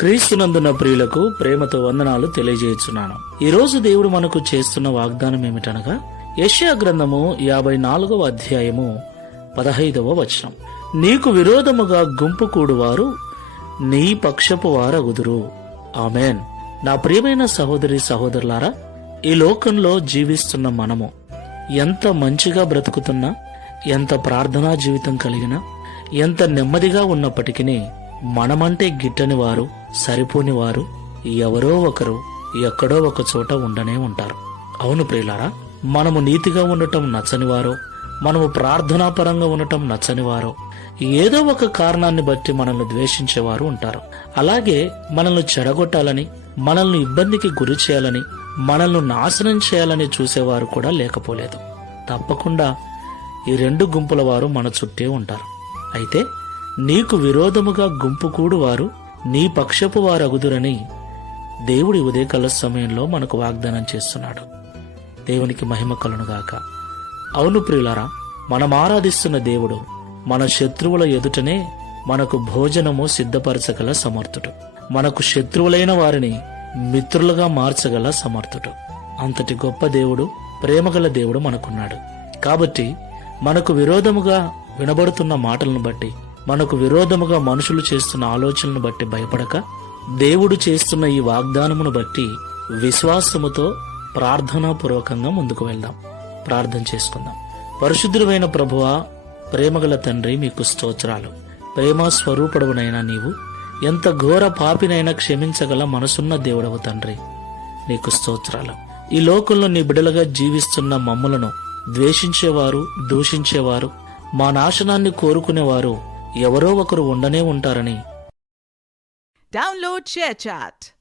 క్రీస్తునందున ప్రియులకు ప్రేమతో వందనాలు తెలియజేస్తున్నాను. ఈ రోజు దేవుడు మనకు చేస్తున్న వాగ్దానం ఏమిటనగా యెషయా గ్రంథము 54వ అధ్యాయము 15వ వచనం. నీకు విరోధముగా గుంపు కూడువారు నీ పక్షపు వారగుదురు. ఆమెన్. నా ప్రియమైన సహోదరి సహోదరులారా, ఈ లోకంలో జీవిస్తున్న మనము ఎంత మంచిగా బ్రతుకుతున్నా, ఎంత ప్రార్థనా జీవితం కలిగినా, ఎంత నెమ్మదిగా ఉన్నప్పటికీ మనమంటే గిట్టని వారు, సరిపోని వారు ఎవరో ఒకరు ఎక్కడో ఒక చోట ఉండనే ఉంటారు. అవును ప్రియులారా, మనము నీతిగా ఉండటం నచ్చనివారో, మనము ప్రార్థనాపరంగా ఉండటం నచ్చనివారో, ఏదో ఒక కారణాన్ని బట్టి మనల్ని ద్వేషించేవారు ఉంటారు. అలాగే మనల్ని చెడగొట్టాలని, మనల్ని ఇబ్బందికి గురి చేయాలని, మనల్ని నాశనం చేయాలని చూసేవారు కూడా లేకపోలేదు. తప్పకుండా ఈ రెండు గుంపుల వారు మన చుట్టే ఉంటారు. అయితే నీకు విరోధముగా గుంపు కూడు వారు నీ పక్షపు వారగుదురని దేవుడి ఉదయకాల సమయంలో మనకు వాగ్దానం చేస్తున్నాడు. దేవునికి మహిమ కలుగునుగాక. అవును ప్రియులారా, మనం ఆరాధిస్తున్న దేవుడు మన శత్రువుల ఎదుటనే మనకు భోజనము సిద్ధపరచగల సమర్థుడు. మనకు శత్రువులైన వారిని మిత్రులుగా మార్చగల సమర్థుడు. అంతటి గొప్ప దేవుడు, ప్రేమగల దేవుడు మనకున్నాడు. కాబట్టి మనకు విరోధముగా వినబడుతున్న మాటలను బట్టి, మనకు విరోధముగా మనుషులు చేస్తున్న ఆలోచనలను బట్టి భయపడక, దేవుడు చేస్తున్న ఈ వాగ్దానమును బట్టి విశ్వాసముతో ప్రార్థనాపూర్వకంగా ముందుకు వెళ్దాం. ప్రార్థన చేసుకుందాం. పరిశుద్ధుడైన ప్రభువా, ప్రేమగల తండ్రి, మీకు స్తోత్రాలు. ప్రేమ స్వరూపుడవునైనా నీవు ఎంత ఘోర పాపినైనా క్షమించగల మనసున్న దేవుడవు తండ్రి, నీకు స్తోత్రాలు. ఈ లోకంలో నీ బిడ్డలుగా జీవిస్తున్న మమ్ములను ద్వేషించేవారు, దూషించేవారు, మా నాశనాన్ని కోరుకునేవారు ఎవరో ఒకరు ఉండనే ఉంటారని Download ShareChat.